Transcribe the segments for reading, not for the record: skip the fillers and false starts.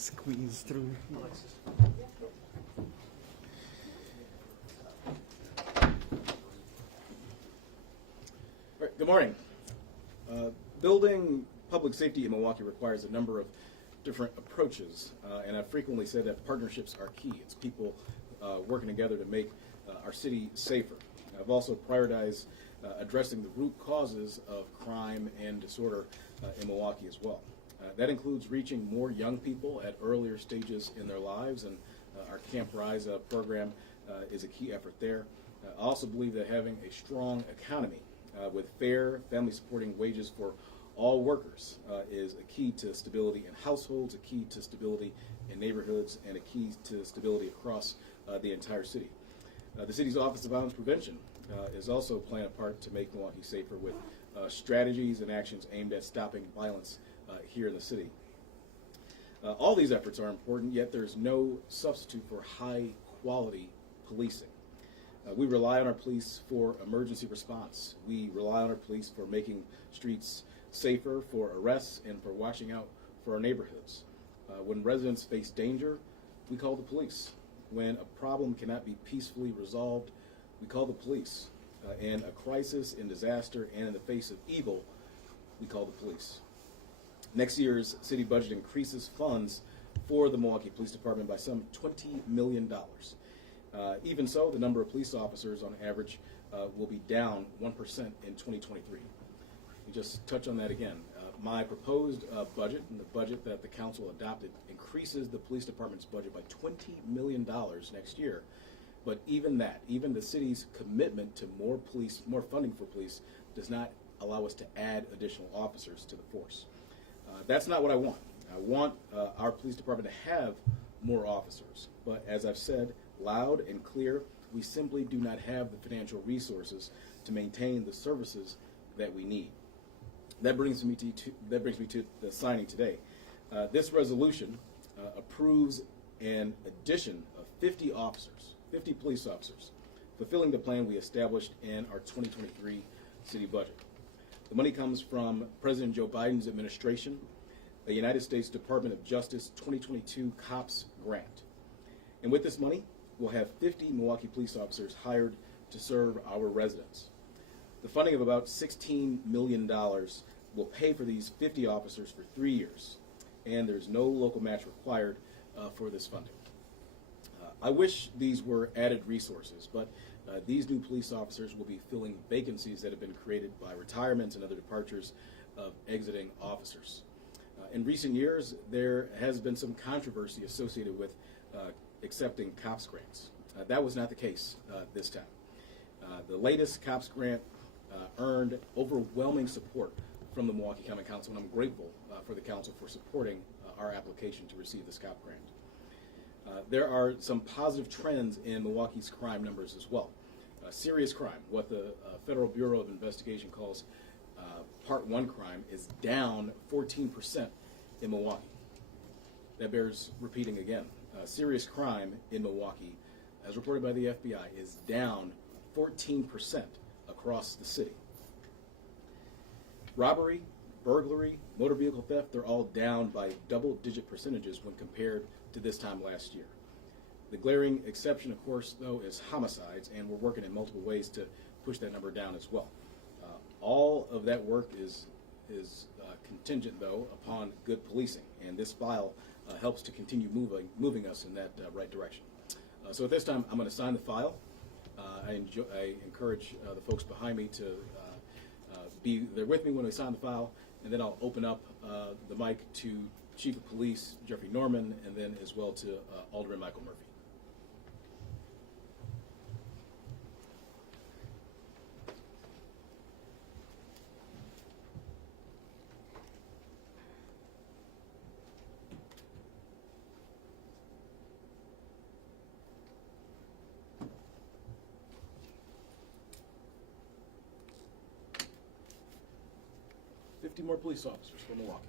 squeeze through. Right, good morning. Building public safety in Milwaukee requires a number of different approaches, and I've frequently said that partnerships are key. It's people working together to make our city safer. I've also prioritized addressing the root causes of crime and disorder in Milwaukee as well. That includes reaching more young people at earlier stages in their lives, and our Camp Rise program is a key effort there. I also believe that having a strong economy with fair, family-supporting wages for all workers is a key to stability in households, a key to stability in neighborhoods, and a key to stability across the entire city. The city's Office of Violence Prevention is also playing a part to make Milwaukee safer with strategies and actions aimed at stopping violence here in the city. All these efforts are important, yet there's no substitute for high-quality policing. We rely on our police for emergency response. We rely on our police for making streets safer, for arrests, and for watching out for our neighborhoods. When residents face danger, we call the police. When a problem cannot be peacefully resolved, we call the police. In a crisis, in disaster, and in the face of evil, we call the police. Next year's city budget increases funds for the Milwaukee Police Department by some $20 million. Even so, the number of police officers on average will be down 1% in 2023. We just touch on that again. My proposed budget, and the budget that the council adopted, increases the police department's budget by $20 million next year. But even that, even the city's commitment to more police, more funding for police, does not allow us to add additional officers to the force. That's not what I want. I want our police department to have more officers. But as I've said loud and clear, we simply do not have the financial resources to maintain the services that we need. That brings me to the signing today. This resolution approves an addition of 50 officers, 50 police officers, fulfilling the plan we established in our 2023 city budget. The money comes from President Joe Biden's administration, a United States Department of Justice 2022 COPS grant. And with this money, we'll have 50 Milwaukee police officers hired to serve our residents. The funding of about $16 million will pay for these 50 officers for 3 years, and there's no local match required for this funding. I wish these were added resources, but these new police officers will be filling vacancies that have been created by retirements and other departures of exiting officers. In recent years, there has been some controversy associated with accepting COPS grants. That was not the case this time. The latest COPS grant earned overwhelming support from the Milwaukee County Council, and I'm grateful for the council for supporting our application to receive this COP grant. There are some positive trends in Milwaukee's crime numbers as well. Serious crime, what the Federal Bureau of Investigation calls Part 1 crime, is down 14% in Milwaukee. That bears repeating again. Serious crime in Milwaukee, as reported by the FBI, is down 14% across the city. Robbery, burglary, motor vehicle theft, they're all down by double-digit percentages when compared to this time last year. The glaring exception, of course, though, is homicides, and we're working in multiple ways to push that number down as well. All of that work is contingent, though, upon good policing, and this file helps to continue moving us in that right direction. So at this time, I'm going to sign the file. I encourage the folks behind me to be there with me when I sign the file, and then I'll open up the mic to Chief of Police Jeffrey Norman, and then as well to Alderman Michael Murphy. More police officers for Milwaukee.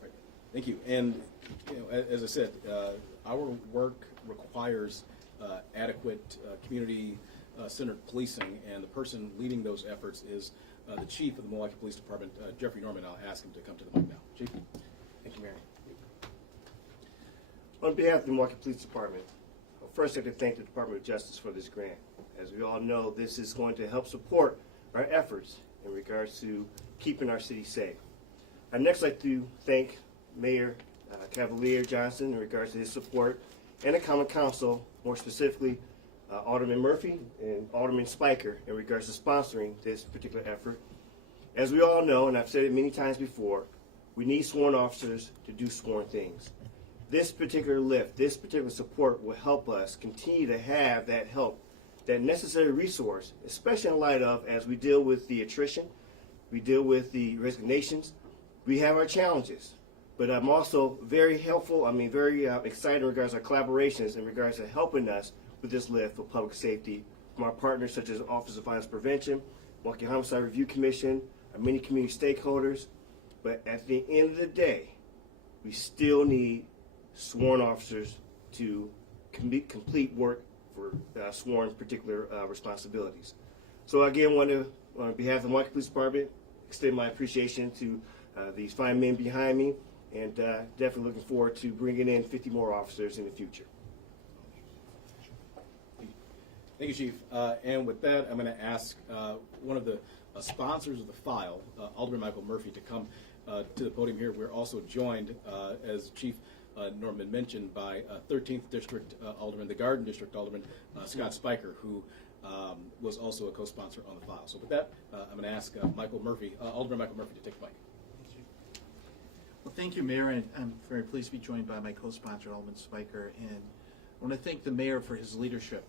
Right. Thank you. And as I said, our work requires adequate community centered policing, and the person leading those efforts is the chief of the Milwaukee Police Department, Jeffrey Norman. I'll ask him to come to the mic now. Chief. Thank you, Mayor. On behalf of the Milwaukee Police Department, first I'd like to thank the Department of Justice for this grant. As we all know, this is going to help support our efforts in regards to keeping our city safe. I'd next like to thank Mayor Cavalier Johnson in regards to his support, and the Common Council, more specifically Alderman Murphy and Alderman Spiker, in regards to sponsoring this particular effort. As we all know, and I've said it many times before, we need sworn officers to do sworn things. This particular lift, this particular support will help us continue to have that help, that necessary resource, especially in light of as we deal with the attrition, we deal with the resignations, we have our challenges. But I'm also very excited in regards to our collaborations in regards to helping us with this lift for public safety from our partners such as Office of Violence Prevention, Milwaukee Homicide Review Commission, our many community stakeholders. But at the end of the day, we still need sworn officers to complete work for sworn particular responsibilities. So again, I want to, on behalf of the Milwaukee Police Department, extend my appreciation to these fine men behind me, and definitely looking forward to bringing in 50 more officers in the future. Thank you, Chief. And with that, I'm going to ask one of the sponsors of the file, Alderman Michael Murphy, to come to the podium here. We're also joined, as Chief Norman mentioned, by 13th District Alderman, the Garden District Alderman, Scott Spiker, who was also a co-sponsor on the file. So with that, I'm going to ask Michael Murphy, Alderman Michael Murphy, to take the mic. Well, thank you, Mayor, and I'm very pleased to be joined by my co-sponsor, Alderman Spiker, and I want to thank the Mayor for his leadership.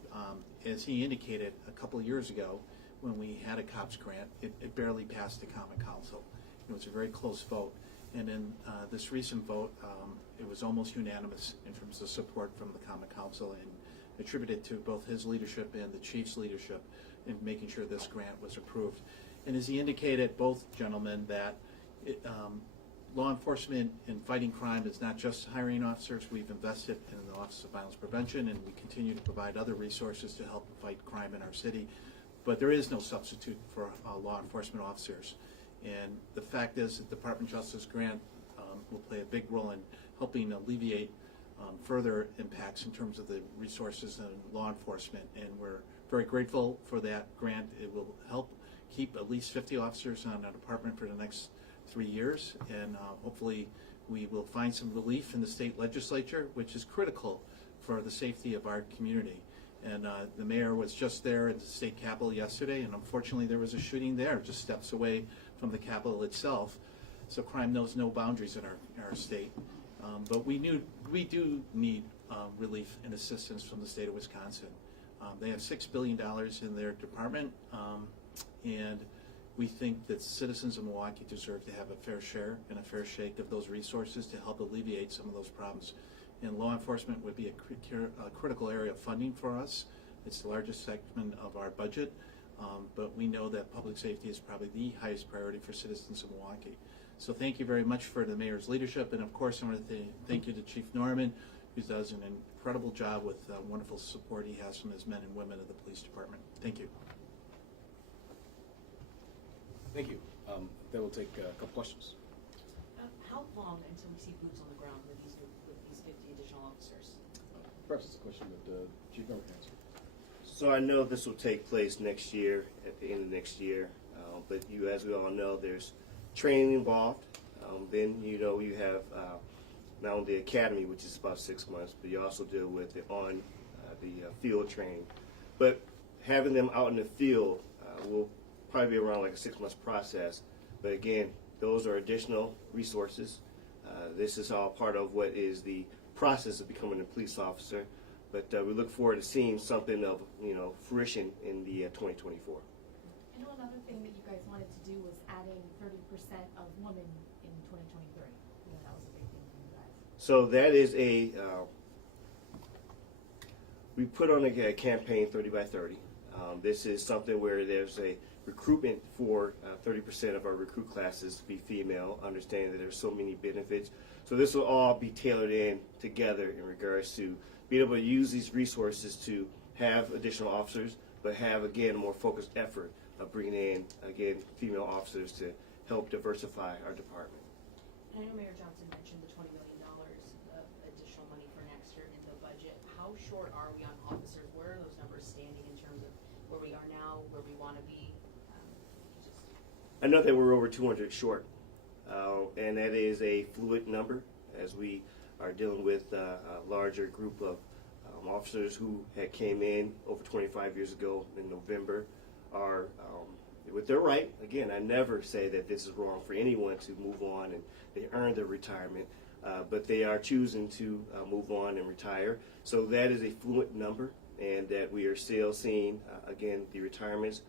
As he indicated a couple of years ago, when we had a COPS grant, it barely passed the Common Council. It was a very close vote, and in this recent vote, it was almost unanimous in terms of support from the Common Council, and attributed to both his leadership and the Chief's leadership in making sure this grant was approved. And as he indicated, both gentlemen, that law enforcement in fighting crime is not just hiring officers. We've invested in the Office of Violence Prevention, and we continue to provide other resources to help fight crime in our city. But there is no substitute for law enforcement officers. And the fact is that the Department of Justice grant will play a big role in helping alleviate further impacts in terms of the resources in law enforcement. And we're very grateful for that grant. It will help keep at least 50 officers on our department for the next 3 years, and hopefully we will find some relief in the state legislature, which is critical for the safety of our community. And the mayor was just there at the state capitol yesterday, and unfortunately there was a shooting there just steps away from the capitol itself. So crime knows no boundaries in our state. But we do need relief and assistance from the state of Wisconsin. They have $6 billion in their department, and we think that citizens of Milwaukee deserve to have a fair share and a fair shake of those resources to help alleviate some of those problems. And law enforcement would be a critical area of funding for us. It's the largest segment of our budget, but we know that public safety is probably the highest priority for citizens of Milwaukee. So thank you very much for the mayor's leadership, and of course I want to thank you to Chief Norman, who does an incredible job with wonderful support he has from his men and women of the police department. Thank you. Thank you. That will take a couple questions. How long until we see boots on the ground with these 50 additional officers? Perhaps it's a question that Chief Norman can answer. So I know this will take place next year, at the end of next year, but as we all know, there's training involved. Then you have not only the academy, which is about 6 months, but you also deal with the field training. But having them out in the field will probably be around like a 6 month process. But again, those are additional resources. This is all part of what is the process of becoming a police officer. But we look forward to seeing something of fruition in the 2024. I know another thing that you guys wanted to do was adding 30% of women in 2023. That was a big thing for you guys. So that is we put on a campaign 30 by 30. This is something where there's a recruitment for 30% of our recruit classes to be female, understanding that there's so many benefits. So this will all be tailored in together in regards to being able to use these resources to have additional officers, but have, again, a more focused effort of bringing in, again, female officers to help diversify our department. And I know Mayor Johnson mentioned the $20 million of additional money for next year in the budget. How short are we on officers? Where are those numbers standing in terms of where we are now, where we want to be? I know that we're over 200 short, and that is a fluid number as we are dealing with a larger group of officers who had came in over 25 years ago in November are with their right. Again, I never say that this is wrong for anyone to move on and they earn their retirement, but they are choosing to move on and retire. So that is a fluid number, and that we are still seeing, again, the retirements,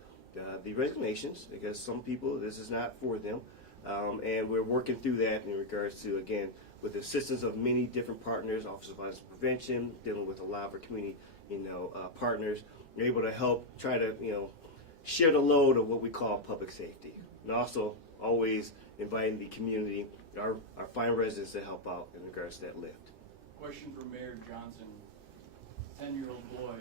the resignations, because some people, this is not for them. And we're working through that in regards to, again, with the assistance of many different partners, Office of Violence Prevention, dealing with a lot of our community, partners. We're able to help try to, share the load of what we call public safety. And also always inviting the community, our fine residents to help out in regards to that lift. Question for Mayor Johnson. 10-year-old boy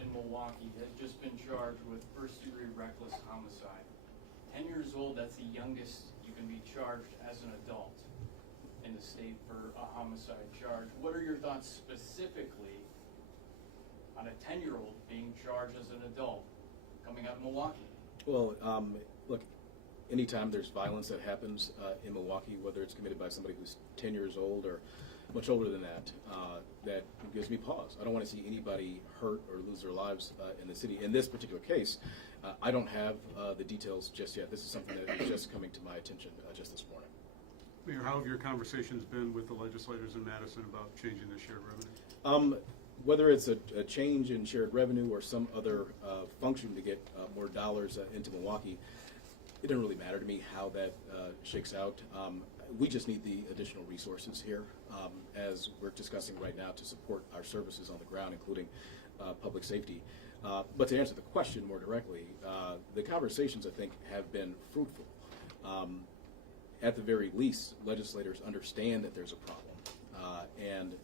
in Milwaukee has just been charged with first-degree reckless homicide. 10 years old, that's the youngest you can be charged as an adult in the state for a homicide charge. What are your thoughts specifically on a 10-year-old being charged as an adult coming out of Milwaukee? Well, look, anytime there's violence that happens in Milwaukee, whether it's committed by somebody who's 10 years old or much older than that, that gives me pause. I don't want to see anybody hurt or lose their lives in the city. In this particular case, I don't have the details just yet. This is something that is just coming to my attention just this morning. Mayor, how have your conversations been with the legislators in Madison about changing the shared revenue? Whether it's a change in shared revenue or some other function to get more dollars into Milwaukee, it doesn't really matter to me how that shakes out. We just need the additional resources here, as we're discussing right now, to support our services on the ground, including public safety. But to answer the question more directly, the conversations, I think, have been fruitful. At the very least, legislators understand that there's a problem and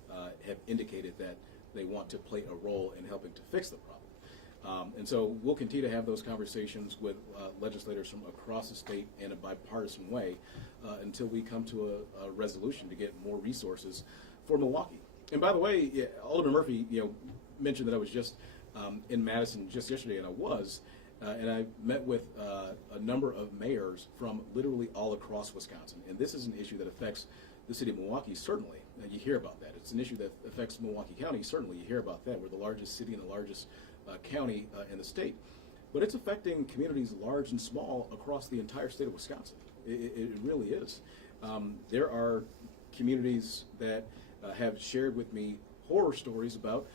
have indicated that they want to play a role in helping to fix the problem. And so we'll continue to have those conversations with legislators from across the state in a bipartisan way until we come to a resolution to get more resources for Milwaukee. And by the way, Alderman Murphy, mentioned that I was just in Madison just yesterday, and I was. And I met with a number of mayors from literally all across Wisconsin. And this is an issue that affects the city of Milwaukee, certainly. You hear about that. It's an issue that affects Milwaukee County, certainly. You hear about that. We're the largest city and the largest county in the state. But it's affecting communities large and small across the entire state of Wisconsin. It really is. There are communities that have shared with me horror stories about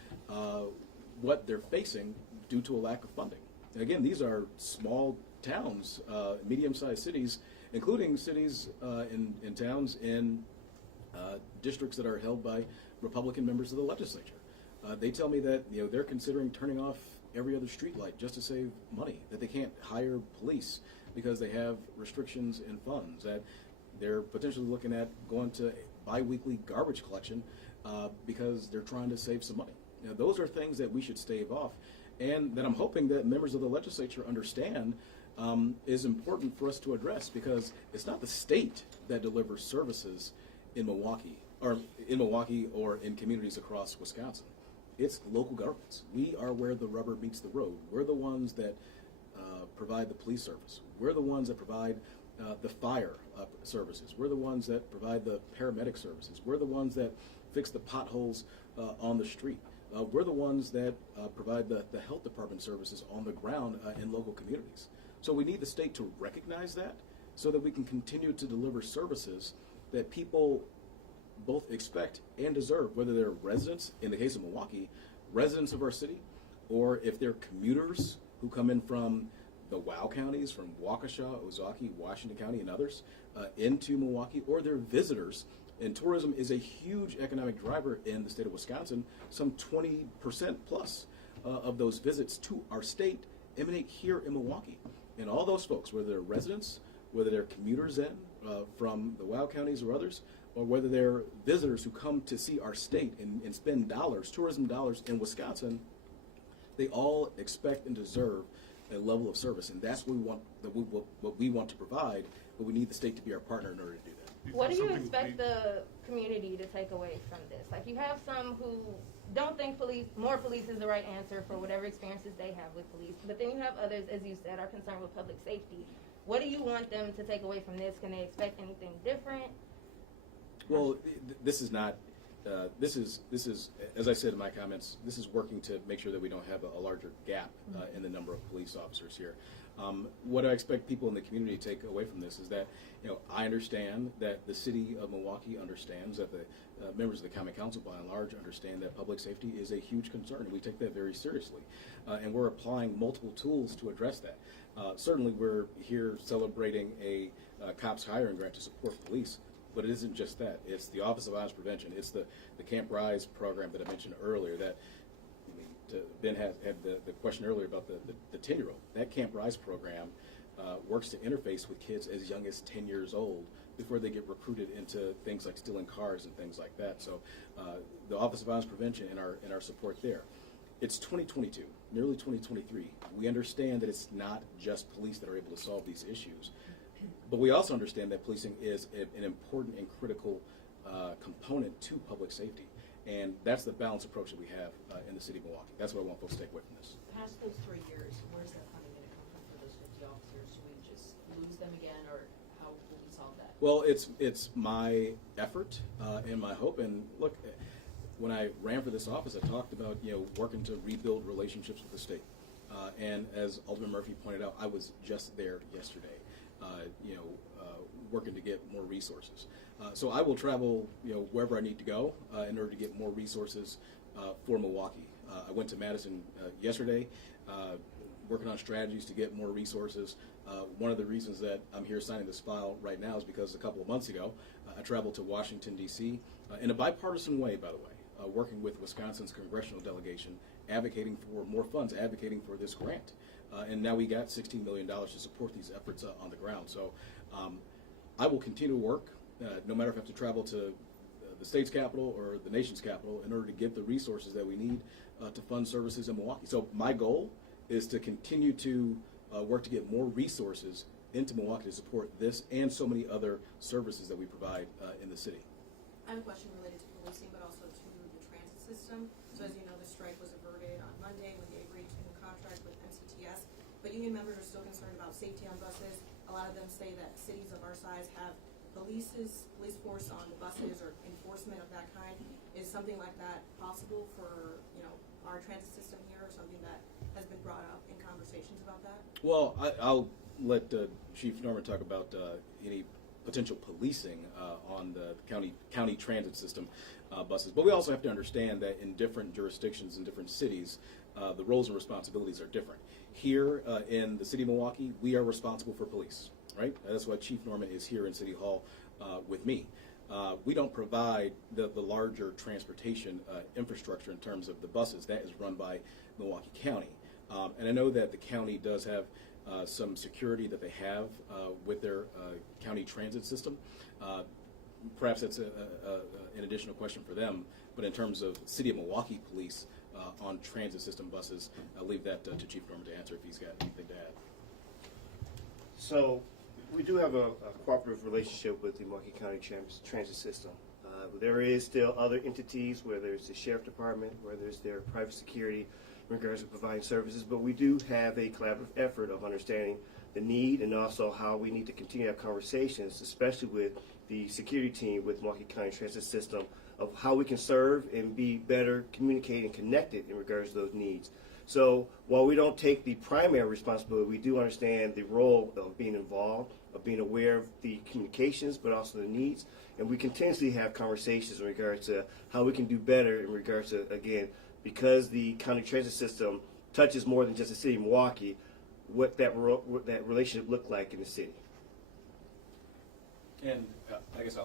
what they're facing due to a lack of funding. And again, these are small towns, medium-sized cities, including cities and towns in districts that are held by Republican members of the legislature. They tell me that they're considering turning off every other street light just to save money, that they can't hire police because they have restrictions in funds, that they're potentially looking at going to bi-weekly garbage collection because they're trying to save some money. Those are things that we should stave off, and that I'm hoping that members of the legislature understand is important for us to address, because it's not the state that delivers services in Milwaukee or in communities across Wisconsin. It's local governments. We are where the rubber meets the road. We're the ones that provide the police service. We're the ones that provide the fire services. We're the ones that provide the paramedic services. We're the ones that fix the potholes on the street. We're the ones that provide the health department services on the ground in local communities. So we need the state to recognize that so that we can continue to deliver services that people both expect and deserve, whether they're residents, in the case of Milwaukee, residents of our city, or if they're commuters who come in from the WOW counties, from Waukesha, Ozaukee, Washington County, and others, into Milwaukee, or they're visitors. And tourism is a huge economic driver in the state of Wisconsin. Some 20% plus of those visits to our state emanate here in Milwaukee. And all those folks, whether they're residents, whether they're commuters from the WOW counties or others, or whether they're visitors who come to see our state and spend dollars, tourism dollars in Wisconsin, They all expect and deserve a level of service, and that's what we want. What we want to provide, but we need the state to be our partner in order to do that. What do you Something expect we- the community to take away from this? Like, you have some who don't think more police is the right answer for whatever experiences they have with police, but then you have others, as you said, are concerned with public safety. What do you want them to take away from this? Can they expect anything different? Well, this is not. This is, as I said in my comments, this is working to make sure that we don't have a larger gap in the number of police officers here. What I expect people in the community to take away from this is that, I understand that the city of Milwaukee understands, that the members of the Common Council by and large understand that public safety is a huge concern, and we take that very seriously. And we're applying multiple tools to address that. Certainly we're here celebrating a cops hiring grant to support police. But it isn't just that. It's the Office of Violence Prevention. It's the Camp Rise program that I mentioned earlier. That Ben had the question earlier about the 10-year-old. That Camp Rise program works to interface with kids as young as 10 years old before they get recruited into things like stealing cars and things like that. So the Office of Violence Prevention and our support there. It's 2022, nearly 2023. We understand that it's not just police that are able to solve these issues. But we also understand that policing is an important and critical component to public safety. And that's the balanced approach that we have in the city of Milwaukee. That's what I want folks to take away from this. Past those 3 years, where's that funding gonna come from for those 50 officers? Do we just lose them again, or how will we solve that? Well, it's my effort and my hope. And look, when I ran for this office, I talked about working to rebuild relationships with the state. And as Alderman Murphy pointed out, I was just there yesterday. Working to get more resources. So I will travel, wherever I need to go in order to get more resources for Milwaukee. I went to Madison yesterday, working on strategies to get more resources. One of the reasons that I'm here signing this file right now is because a couple of months ago, I traveled to Washington, D.C. In a bipartisan way, by the way, working with Wisconsin's congressional delegation, advocating for more funds, advocating for this grant. And now we got $16 million to support these efforts on the ground. So I will continue to work, no matter if I have to travel to the state's capital or the nation's capital, in order to get the resources that we need to fund services in Milwaukee. So my goal is to continue to work to get more resources into Milwaukee to support this and so many other services that we provide in the city. I have a question related to policing, but also to the transit system. So as you know, the strike was averted on Monday when they agreed to a contract with MCTS, but union members are still concerned about safety on buses. A lot of them say that cities of our size have police force on the buses or enforcement of that kind. Is something like that possible for our transit system here, or something that has been brought up in conversations about that? Well, I'll let Chief Norman talk about any potential policing on the county transit system buses. But we also have to understand that in different jurisdictions, in different cities, the roles and responsibilities are different. Here in the city of Milwaukee, we are responsible for police, right? That's why Chief Norman is here in City Hall with me. We don't provide the larger transportation infrastructure in terms of the buses. That is run by Milwaukee County. And I know that the county does have some security that they have with their county transit system. Perhaps that's an additional question for them. But in terms of City of Milwaukee police on transit system buses, I'll leave that to Chief Norman to answer if he's got anything to add. So we do have a cooperative relationship with the Milwaukee County Transit System. There is still other entities, whether it's the Sheriff Department, whether it's their private security in regards to providing services, but we do have a collaborative effort of understanding the need and also how we need to continue to have conversations, especially with the security team with Milwaukee County Transit System, of how we can serve and be better communicated and connected in regards to those needs. So while we don't take the primary responsibility, we do understand the role of being involved, of being aware of the communications, but also the needs. And we continuously have conversations in regards to how we can do better in regards to, again, because the county transit system touches more than just the city of Milwaukee, what that relationship looked like in the city. And I guess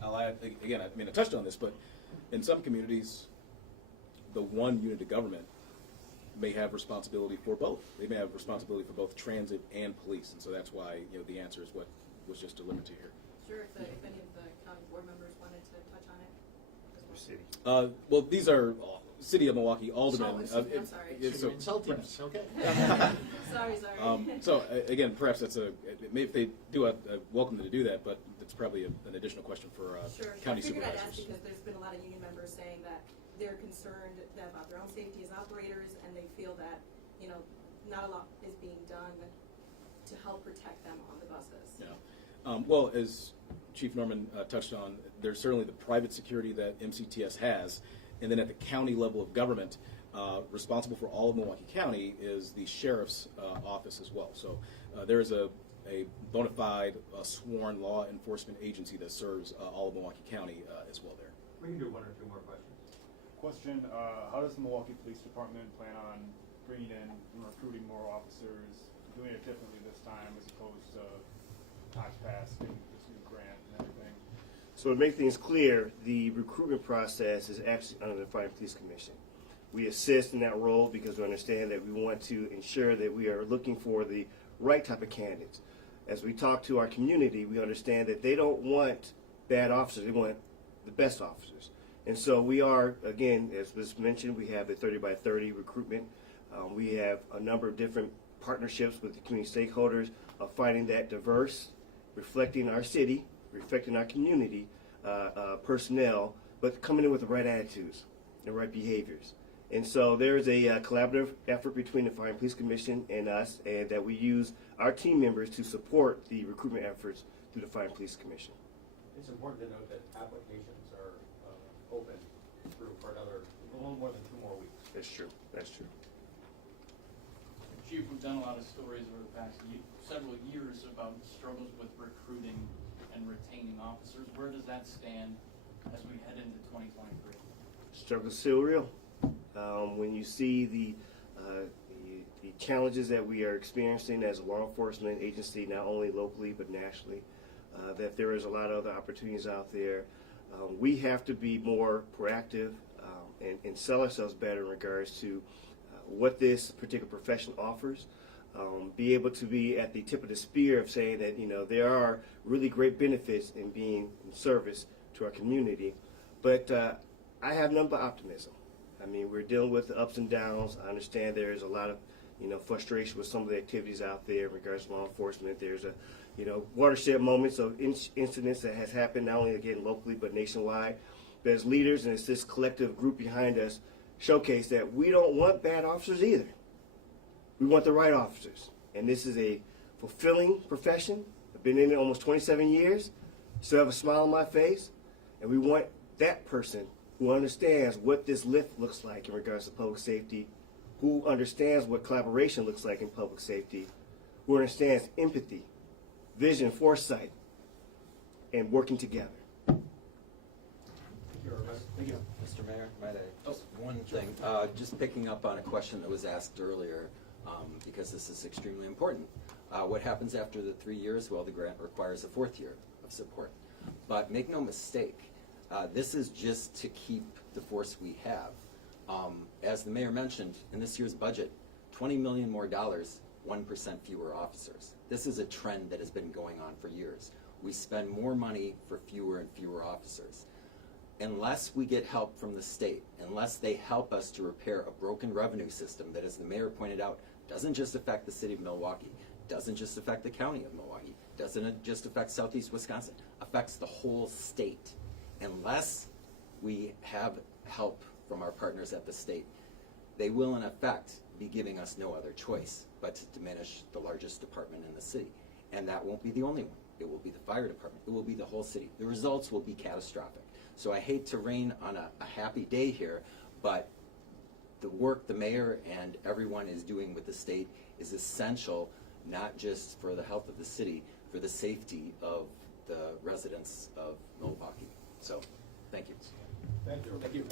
I'll add, again, I mean, I touched on this, but in some communities, the one unit of government may have responsibility for both. They may have responsibility for both transit and police, and so that's why the answer is what was just delivered to you here. Sure, if any of the county board members wanted to touch on it as your city? Well, these are City of Milwaukee aldermen. Oh, I'm sorry. It's So you're insulting us, okay? Sorry. Again, perhaps that's if they do, welcome to do that, but it's probably an additional question for Sure. county I figured I'd supervisors. ask because there's been a lot of union members saying that they're concerned about their own safety as operators, and they feel that, you know, not a lot is being done to help protect them on the buses. Yeah. Well, as Chief Norman touched on, there's certainly the private security that MCTS has, and then at the county level of government, responsible for all of Milwaukee County is the sheriff's office as well. So there is a bona fide sworn law enforcement agency that serves all of Milwaukee County as well there. We can do one or two more questions. Question, how does the Milwaukee Police Department plan on bringing in and recruiting more officers, doing it differently this time as opposed to times past and this new grant and everything? So to make things clear, the recruitment process is actually under the Fire and Police Commission. We assist in that role because we understand that we want to ensure that we are looking for the right type of candidates. As we talk to our community, we understand that they don't want bad officers, they want the best officers. And so we are, again, as was mentioned, we have a 30 by 30 recruitment. We have a number of different partnerships with the community stakeholders of finding that diverse, reflecting our city, reflecting our community personnel, but coming in with the right attitudes, the right behaviors. And so there's a collaborative effort between the Fire and Police Commission and us, and that we use our team members to support the recruitment efforts through the Fire and Police Commission. It's important to note that applications are open for another, a little more than 2 more weeks. That's true. That's true. Chief, we've done a lot of stories over the past several years about struggles with recruiting and retaining officers. Where does that stand as we head into 2023? Struggle's still real. When you see the challenges that we are experiencing as a law enforcement agency, not only locally but nationally, that there is a lot of other opportunities out there. We have to be more proactive and sell ourselves better in regards to what this particular profession offers. Be able to be at the tip of the spear of saying that, you know, there are really great benefits in being in service to our community. But I have none but optimism. I mean, we're dealing with the ups and downs. I understand there is a lot of, you know, frustration with some of the activities out there in regards to law enforcement. There's a, you know, watershed moments of incidents that has happened not only again locally but nationwide. But as leaders and as this collective group behind us showcase that we don't want bad officers either. We want the right officers. And this is a fulfilling profession. I've been in it almost 27 years. Still have a smile on my face. And we want that person who understands what this lift looks like in regards to public safety, who understands what collaboration looks like in public safety, who understands empathy, vision, foresight, and working together. Thank you. Mr. Mayor, might I, just one thing, just picking up on a question that was asked earlier, because this is extremely important. What happens after the 3 years? Well, the grant requires a 4th year of support. But make no mistake, this is just to keep the force we have. As the mayor mentioned, in this year's budget, $20 million more dollars, 1% fewer officers. This is a trend that has been going on for years. We spend more money for fewer and fewer officers. Unless we get help from the state, unless they help us to repair a broken revenue system that, as the mayor pointed out, doesn't just affect the city of Milwaukee, doesn't just affect the county of Milwaukee, doesn't just affect southeast Wisconsin, affects the whole state. Unless we have help from our partners at the state, they will in effect be giving us no other choice but to diminish the largest department in the city. And that won't be the only one. It will be the fire department. It will be the whole city. The results will be catastrophic. So I hate to rain on a happy day here, but the work the mayor and everyone is doing with the state is essential, not just for the health of the city, for the safety of the residents of Milwaukee. So, thank you. Thank you. Thank you.